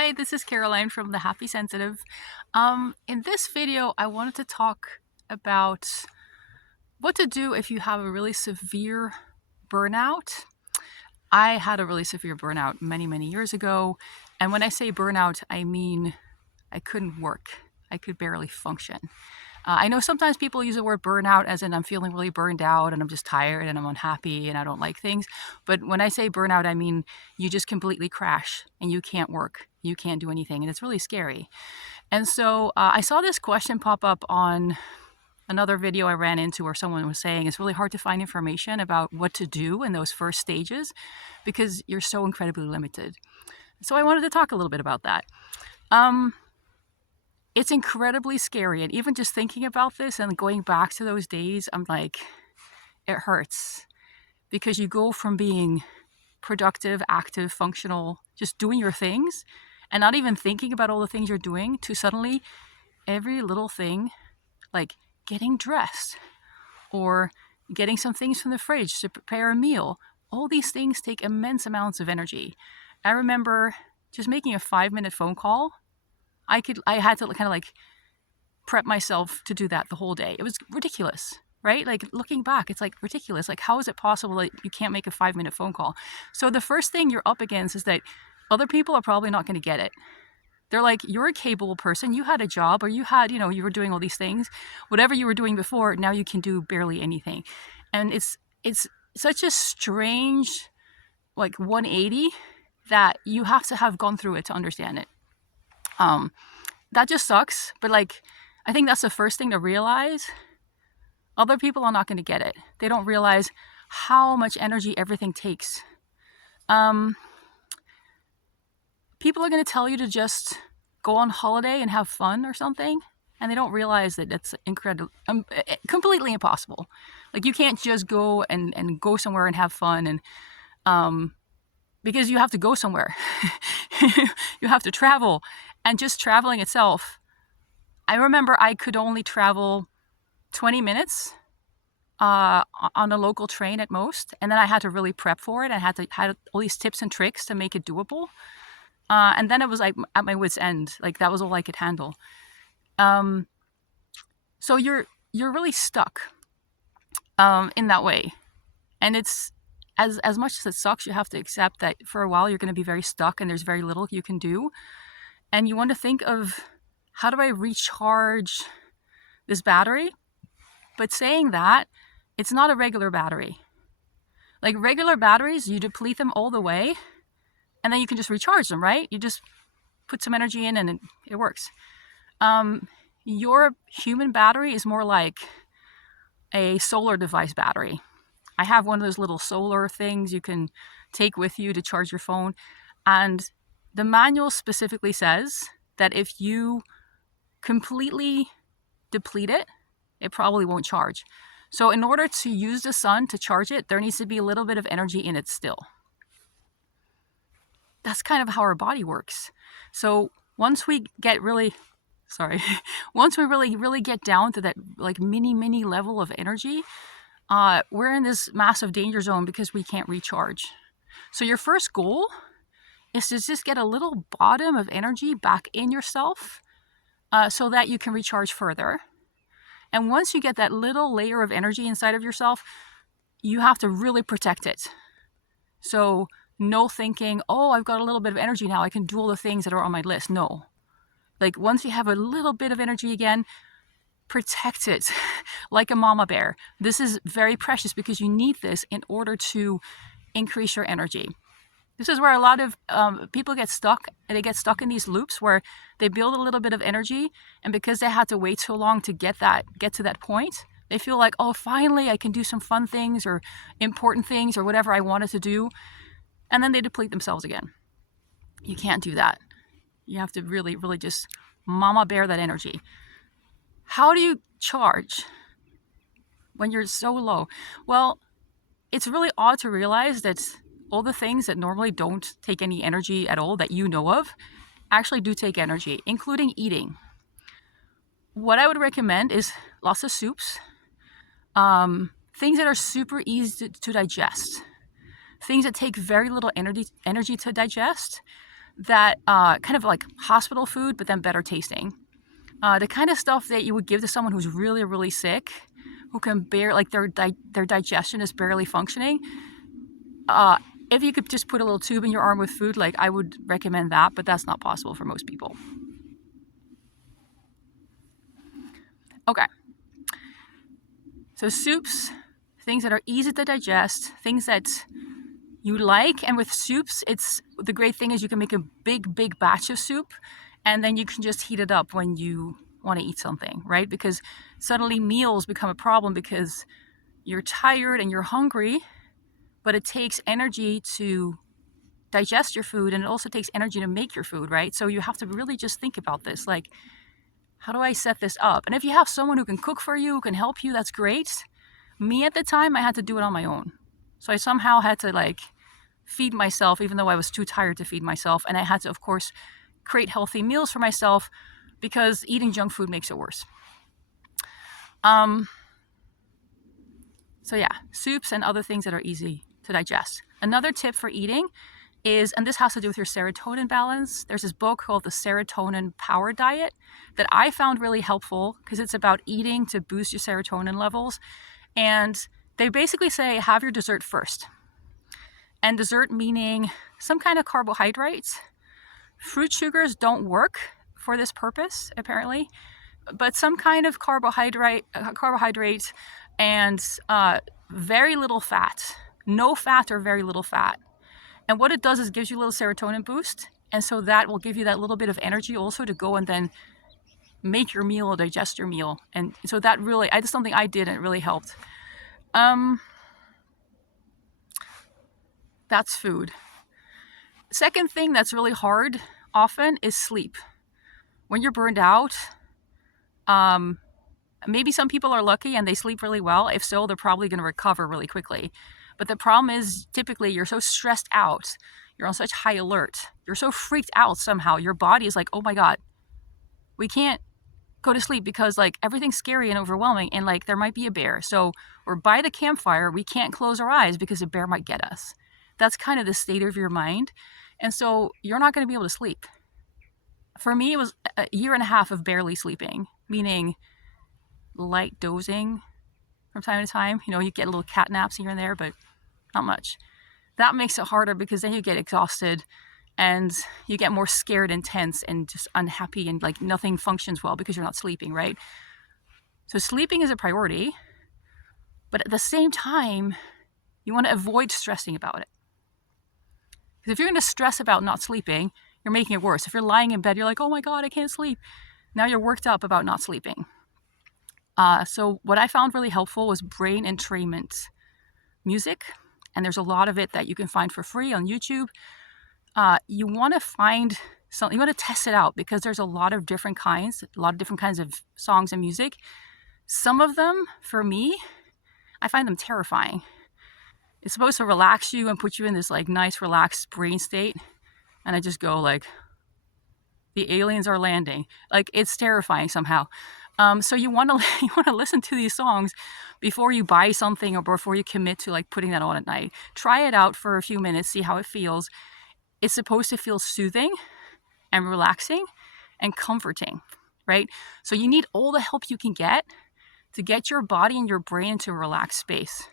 Hi, this is Caroline from The Happy Sensitive. In this video, I wanted to talk about what to do if you have a really severe burnout. I had a really severe burnout many years ago. And when I say burnout, I mean I couldn't work. I could barely function. I know sometimes people use the word burnout as in I'm feeling really burned out and I'm just tired and I'm unhappy and I don't like things. But when I say burnout, I mean you just completely crash and you can't work. You can't do anything. And it's really scary. And so I saw this question pop up on another video I ran into where someone was saying it's really hard to find information about what to do in those first stages because you're so incredibly limited. So I wanted to talk a little bit about that. It's incredibly scary. And even just thinking about this and going back to those days, I'm like, it hurts. Because you go from being productive, active, functional, just doing your things and not even thinking about all the things you're doing to suddenly every little thing, like getting dressed or getting some things from the fridge to prepare a meal. All these things take immense amounts of energy. I remember just making a 5-minute phone call. I had to kind of like prep myself to do that the whole day. It was ridiculous, right? Like looking back, it's like ridiculous. Like how is it possible that you can't make a 5-minute phone call? So the first thing you're up against is that other people are probably not going to get it. They're like, you're a capable person. You had a job or you had, you were doing all these things. Whatever you were doing before, now you can do barely anything. And it's such a strange like 180 that you have to have gone through it to understand it. That just sucks. But like, I think that's the first thing to realize. Other people are not going to get it. They don't realize how much energy everything takes. People are going to tell you to just go on holiday and have fun or something. And they don't realize that it's completely impossible. Like you can't just go and go somewhere and have fun and, because you have to go somewhere. You have to travel. And just traveling itself, I remember I could only travel 20 minutes on a local train at most. And then I had to really prep for it. I had all these tips and tricks to make it doable. And then it was like at my wit's end. Like that was all I could handle. So you're really stuck in that way. And it's as much as it sucks, you have to accept that for a while you're going to be very stuck and there's very little you can do. And you want to think of, how do I recharge this battery? But saying that, it's not a regular battery. Like regular batteries, you deplete them all the way and then you can just recharge them, right? You just put some energy in and it works. Your human battery is more like a solar device battery. I have one of those little solar things you can take with you to charge your phone. And the manual specifically says that if you completely deplete it, it probably won't charge. So in order to use the sun to charge it, there needs to be a little bit of energy in it still. That's kind of how our body works. So once we really get down to that like mini level of energy, we're in this massive danger zone because we can't recharge. So your first goal is to just get a little bottom of energy back in yourself so that you can recharge further. And once you get that little layer of energy inside of yourself, you have to really protect it. So no thinking, oh, I've got a little bit of energy now, I can do all the things that are on my list. No. Like once you have a little bit of energy again, protect it like a mama bear. This is very precious because you need this in order to increase your energy. This is where a lot of people get stuck. They get stuck in these loops where they build a little bit of energy, and because they had to wait so long to get to that point, they feel like, oh, finally I can do some fun things or important things or whatever I wanted to do, and then they deplete themselves again. You can't do that. You have to really just mama bear that energy. How do you charge when you're so low? Well, it's really odd to realize that all the things that normally don't take any energy at all that you know of actually do take energy, including eating. What I would recommend is lots of soups, things that are super easy to digest, things that take very little energy to digest. that kind of like hospital food, but then better tasting. The kind of stuff that you would give to someone who's really, really sick, who can bear, like their digestion is barely functioning. If you could just put a little tube in your arm with food, like I would recommend that, but that's not possible for most people. Okay. So soups, things that are easy to digest, things that you like. And with soups, it's the great thing is you can make a big batch of soup, and then you can just heat it up when you want to eat something, right? Because suddenly meals become a problem because you're tired and you're hungry, but it takes energy to digest your food, and it also takes energy to make your food, right? So you have to really just think about this, like, how do I set this up? And if you have someone who can cook for you, who can help you, that's great. Me at the time, I had to do it on my own. So I somehow had to like feed myself, even though I was too tired to feed myself. And I had to, of course, create healthy meals for myself because eating junk food makes it worse. So yeah, soups and other things that are easy to digest. Another tip for eating is, and this has to do with your serotonin balance, there's this book called The Serotonin Power Diet that I found really helpful because it's about eating to boost your serotonin levels. And they basically say have your dessert first. And dessert meaning some kind of carbohydrates. Fruit sugars don't work for this purpose, apparently, but some kind of carbohydrate and very little fat. No fat or very little fat. And what it does is gives you a little serotonin boost. And so that will give you that little bit of energy also to go and then make your meal or digest your meal. And so that really, that's something I did and it really helped. That's food. Second thing that's really hard often is sleep. When you're burned out, maybe some people are lucky and they sleep really well. If so, they're probably going to recover really quickly. But the problem is typically you're so stressed out, you're on such high alert, you're so freaked out somehow, your body is like, oh my God, we can't go to sleep because like everything's scary and overwhelming and like there might be a bear. So we're by the campfire, we can't close our eyes because a bear might get us. That's kind of the state of your mind. And so you're not going to be able to sleep. For me, it was a year and a half of barely sleeping, meaning light dozing from time to time. You know, you get little cat naps here and there, but not much. That makes it harder because then you get exhausted and you get more scared and tense and just unhappy and like nothing functions well because you're not sleeping, right? So sleeping is a priority, but at the same time, you want to avoid stressing about it. Because if you're going to stress about not sleeping, you're making it worse. If you're lying in bed, you're like, oh my God, I can't sleep. Now you're worked up about not sleeping. So what I found really helpful was brain entrainment music. And there's a lot of it that you can find for free on YouTube. You want to find something, you want to test it out because there's a lot of different kinds of songs and music. Some of them, for me, I find them terrifying. It's supposed to relax you and put you in this like nice relaxed brain state. And I just go like, the aliens are landing. Like it's terrifying somehow. So you want to listen to these songs before you buy something or before you commit to like putting that on at night. Try it out for a few minutes, see how it feels. It's supposed to feel soothing and relaxing and comforting, right? So you need all the help you can get to get your body and your brain into a relaxed space.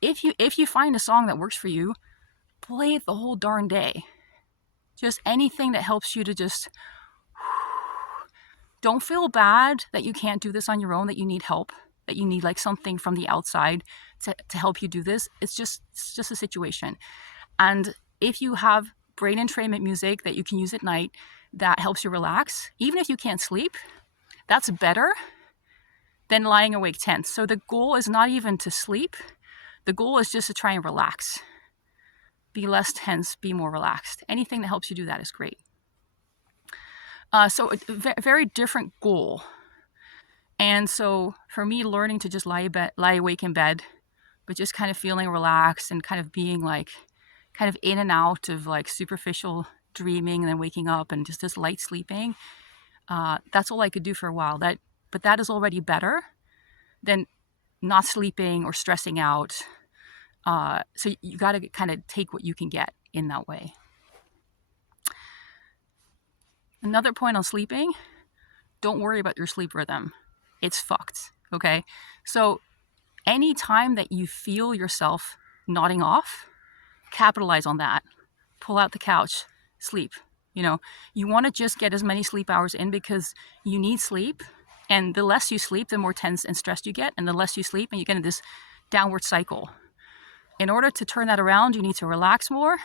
If you find a song that works for you, play it the whole darn day. Just anything that helps you to just don't feel bad that you can't do this on your own, that you need help, that you need like something from the outside to help you do this. It's just a situation. And if you have brain entrainment music that you can use at night that helps you relax, even if you can't sleep, that's better than lying awake tense. So the goal is not even to sleep. The goal is just to try and relax. Be less tense, be more relaxed. Anything that helps you do that is great. So a very different goal. And so for me, learning to just lie awake in bed, but just kind of feeling relaxed and kind of being like, kind of in and out of like superficial dreaming and then waking up and just this light sleeping. That's all I could do for a while. But that is already better than not sleeping or stressing out. So you got to kind of take what you can get in that way. Another point on sleeping, don't worry about your sleep rhythm. It's fucked, okay? So any time that you feel yourself nodding off, capitalize on that. Pull out the couch, sleep. You know, you want to just get as many sleep hours in because you need sleep. And the less you sleep, the more tense and stressed you get. And the less you sleep, and you get into this downward cycle. In order to turn that around, you need to relax more.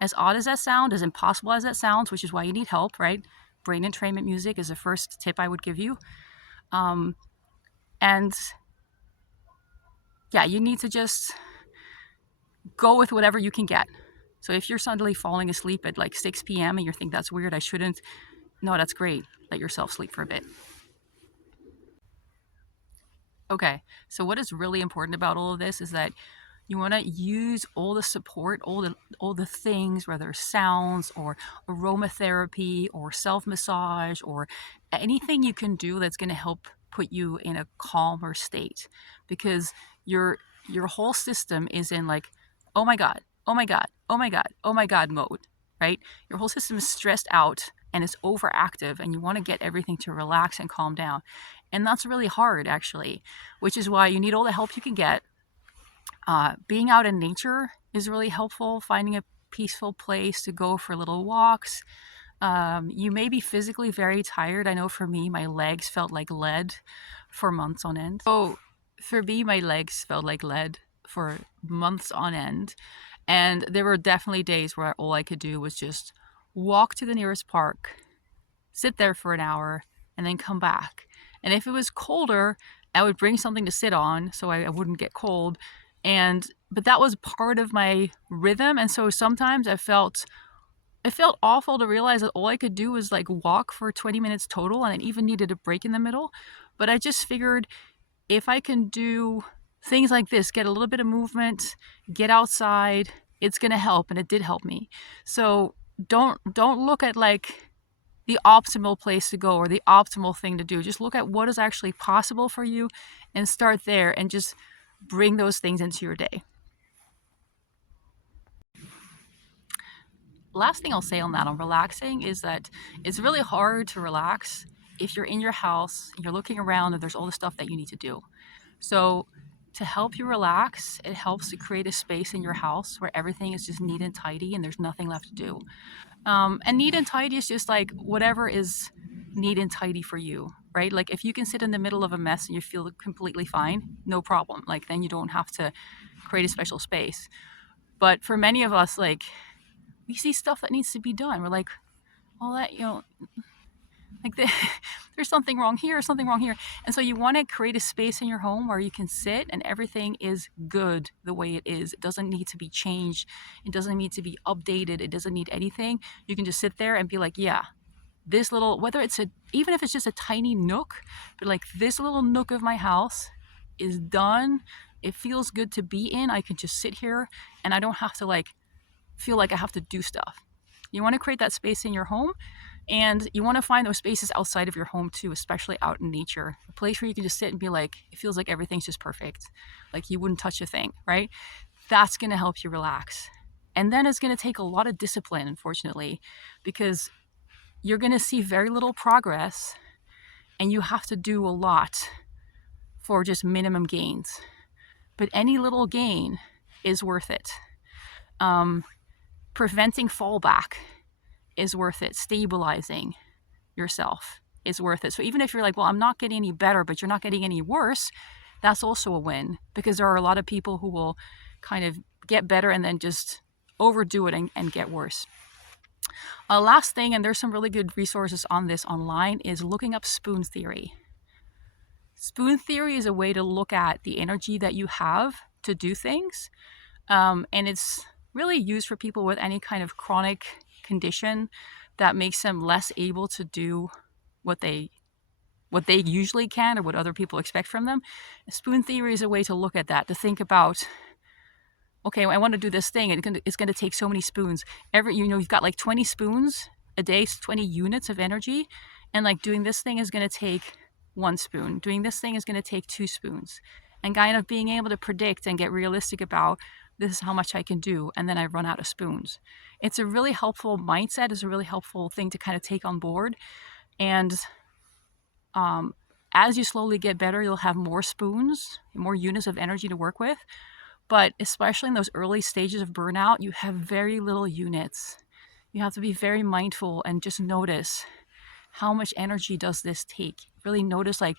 As odd as that sounds, as impossible as that sounds, which is why you need help, right? Brain entrainment music is the first tip I would give you. And yeah, you need to just go with whatever you can get. So if you're suddenly falling asleep at like 6 p.m. and you think that's weird, I shouldn't, no, that's great. Let yourself sleep for a bit. Okay, so what is really important about all of this is that you want to use all the support, all the things, whether sounds or aromatherapy or self-massage or anything you can do that's going to help put you in a calmer state, because your whole system is in like, oh my god, oh my god, oh my god, oh my god mode, right? Your whole system is stressed out and it's overactive, and you want to get everything to relax and calm down. And that's really hard, actually, which is why you need all the help you can get. Being out in nature is really helpful, finding a peaceful place to go for little walks. You may be physically very tired. I know for me, my legs felt like lead for months on end. So for me, my legs felt like lead for months on end. And there were definitely days where all I could do was just walk to the nearest park, sit there for an hour, and then come back. And if it was colder, I would bring something to sit on so I wouldn't get cold. But that was part of my rhythm. And so sometimes it felt awful to realize that all I could do was like walk for 20 minutes total, and I even needed a break in the middle. But I just figured if I can do things like this, get a little bit of movement, get outside, it's going to help. And it did help me. So don't look at like the optimal place to go or the optimal thing to do. Just look at what is actually possible for you and start there, and just bring those things into your day. Last thing I'll say on that, on relaxing, is that it's really hard to relax if you're in your house, you're looking around, and there's all the stuff that you need to do. So to help you relax, it helps to create a space in your house where everything is just neat and tidy and there's nothing left to do. And neat and tidy is just like whatever is neat and tidy for you, right? Like if you can sit in the middle of a mess and you feel completely fine, no problem. Like then you don't have to create a special space. But for many of us, like we see stuff that needs to be done. We're like, well, that, like there's something wrong here, something wrong here. And so you want to create a space in your home where you can sit and everything is good the way it is. It doesn't need to be changed. It doesn't need to be updated. It doesn't need anything. You can just sit there and be like, yeah, this little, whether it's even if it's just a tiny nook, but like this little nook of my house is done. It feels good to be in. I can just sit here and I don't have to like feel like I have to do stuff. You want to create that space in your home, and you want to find those spaces outside of your home too, especially out in nature. A place where you can just sit and be like, it feels like everything's just perfect. Like you wouldn't touch a thing, right? That's going to help you relax. And then it's going to take a lot of discipline, unfortunately, because you're going to see very little progress and you have to do a lot for just minimum gains. But any little gain is worth it. Preventing fallback is worth it. Stabilizing yourself is worth it. So even if you're like, well, I'm not getting any better, but you're not getting any worse, that's also a win, because there are a lot of people who will kind of get better and then just overdo it and get worse. Last thing, and there's some really good resources on this online, is looking up spoon theory. Spoon theory is a way to look at the energy that you have to do things. And it's really used for people with any kind of chronic condition that makes them less able to do what they usually can or what other people expect from them. Spoon theory is a way to look at that, to think about, okay, I want to do this thing, and it's going to take so many spoons. You've got like 20 spoons a day, 20 units of energy, and like doing this thing is going to take 1 spoon. Doing this thing is going to take 2 spoons. And kind of being able to predict and get realistic about this is how much I can do, and then I run out of spoons. It's a really helpful mindset, it's a really helpful thing to kind of take on board. And as you slowly get better, you'll have more spoons, more units of energy to work with. But especially in those early stages of burnout, you have very little units. You have to be very mindful and just notice, how much energy does this take? Really notice, like,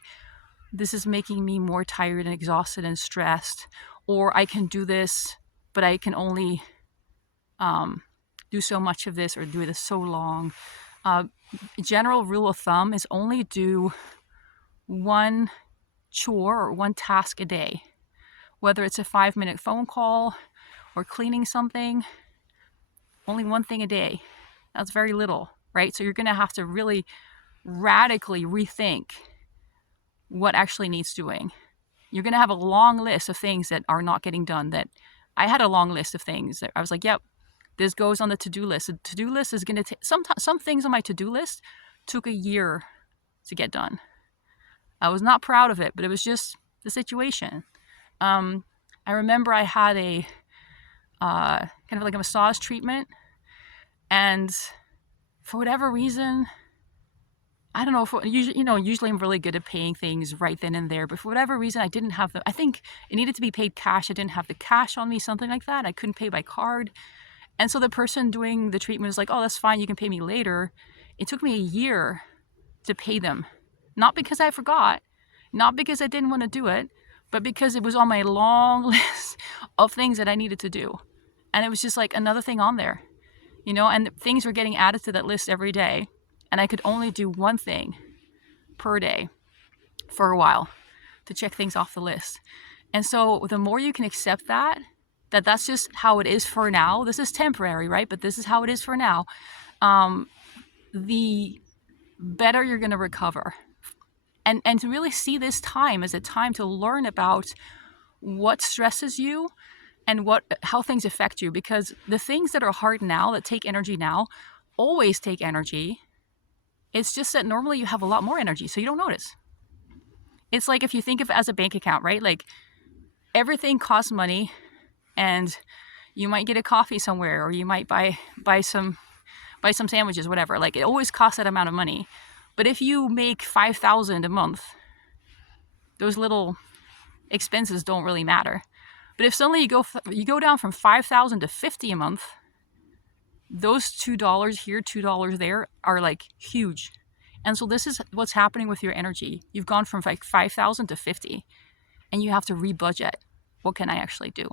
this is making me more tired and exhausted and stressed, or I can do this, but I can only do so much of this or do this so long. General rule of thumb is only do one chore or one task a day, whether it's a 5-minute phone call or cleaning something. Only one thing a day. That's very little, right? So you're going to have to really radically rethink what actually needs doing. You're going to have a long list of things that are not getting done. That I had a long list of things that I was like, yep, this goes on the to-do list. The to-do list is going to take, some things on my to-do list took a year to get done. I was not proud of it, but it was just the situation. I remember I had a kind of like a massage treatment, and for whatever reason, I don't know, usually I'm really good at paying things right then and there, but for whatever reason, I didn't have I think it needed to be paid cash. I didn't have the cash on me, something like that. I couldn't pay by card. And so the person doing the treatment was like, oh, that's fine, you can pay me later. It took me a year to pay them. Not because I forgot, not because I didn't want to do it, but because it was on my long list of things that I needed to do. And it was just like another thing on there, and things were getting added to that list every day. And I could only do one thing per day for a while to check things off the list. And so the more you can accept that's just how it is for now. This is temporary, right? But this is how it is for now. The better you're going to recover. And to really see this time as a time to learn about what stresses you and how things affect you. Because the things that are hard now, that take energy now, always take energy. It's just that normally you have a lot more energy, so you don't notice. It's like if you think of it as a bank account, right? Like everything costs money, and you might get a coffee somewhere, or you might buy some sandwiches, whatever. Like it always costs that amount of money. But if you make $5,000 a month, those little expenses don't really matter. But if suddenly you go down from $5,000 to $50 a month, those $2 here, $2 there are like huge. And so this is what's happening with your energy. You've gone from like 5,000 to 50, and you have to rebudget. What can I actually do?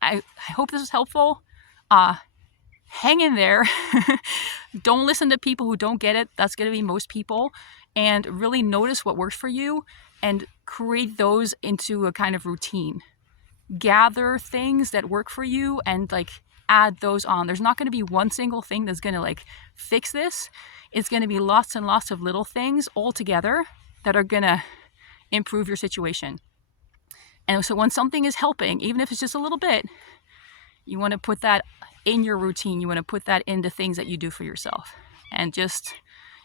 I hope this is helpful. Hang in there. Don't listen to people who don't get it. That's going to be most people. And really notice what works for you and create those into a kind of routine. Gather things that work for you and like add those on. There's not going to be one single thing that's going to like fix this. It's going to be lots and lots of little things all together that are going to improve your situation. And so when something is helping, even if it's just a little bit, you want to put that in your routine. You want to put that into things that you do for yourself. And just,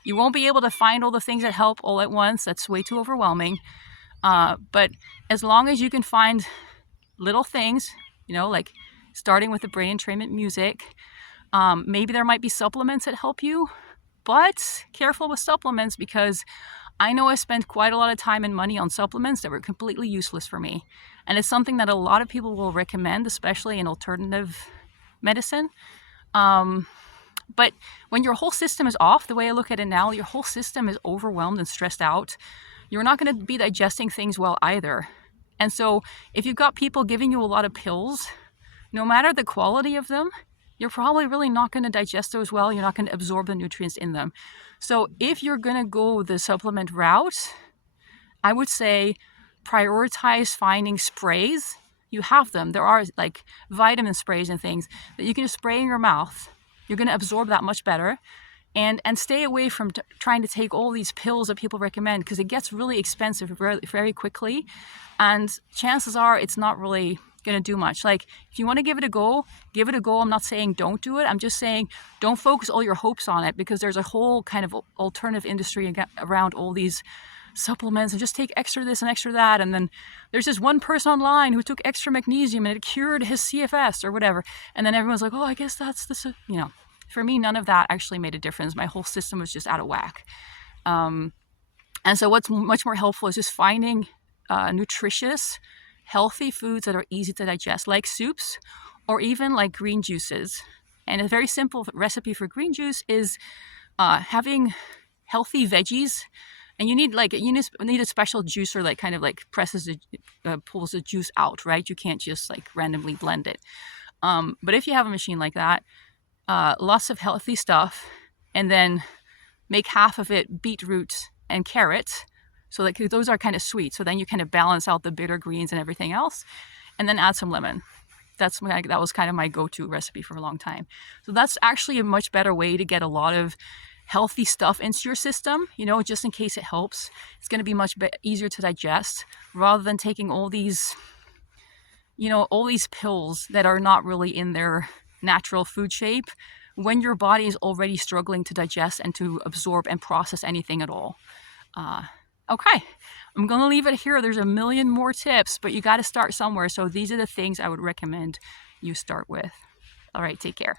you won't be able to find all the things that help all at once. That's way too overwhelming. But as long as you can find little things, like starting with the brain entrainment music, maybe there might be supplements that help you, but careful with supplements, because I know I spent quite a lot of time and money on supplements that were completely useless for me. And it's something that a lot of people will recommend, especially in alternative medicine. But when your whole system is off, the way I look at it now, your whole system is overwhelmed and stressed out, you're not going to be digesting things well either. And so if you've got people giving you a lot of pills, no matter the quality of them, you're probably really not going to digest those well. You're not going to absorb the nutrients in them. So if you're going to go the supplement route, I would say prioritize finding sprays. You have them. There are like vitamin sprays and things that you can just spray in your mouth. You're going to absorb that much better. And stay away from trying to take all these pills that people recommend, because it gets really expensive very, very quickly. And chances are it's not really going to do much. Like if you want to give it a go, give it a go. I'm not saying don't do it. I'm just saying don't focus all your hopes on it, because there's a whole kind of alternative industry around all these supplements and just take extra this and extra that. And then there's this one person online who took extra magnesium and it cured his CFS or whatever. And then everyone's like, oh, I guess that's the, you know, for me, none of that actually made a difference. My whole system was just out of whack. And so what's much more helpful is just finding nutritious, healthy foods that are easy to digest, like soups or even like green juices. And a very simple recipe for green juice is having healthy veggies. And you need a special juicer, like kind of like pulls the juice out, right? You can't just like randomly blend it. But if you have a machine like that, lots of healthy stuff, and then make half of it beetroot and carrots. So like those are kind of sweet. So then you kind of balance out the bitter greens and everything else, and then add some lemon. That was kind of my go-to recipe for a long time. So that's actually a much better way to get a lot of healthy stuff into your system, you know, just in case it helps. It's going to be much easier to digest rather than taking all these, you know, all these pills that are not really in their natural food shape when your body is already struggling to digest and to absorb and process anything at all. Okay, I'm going to leave it here. There's a million more tips, but you got to start somewhere. So these are the things I would recommend you start with. All right, take care.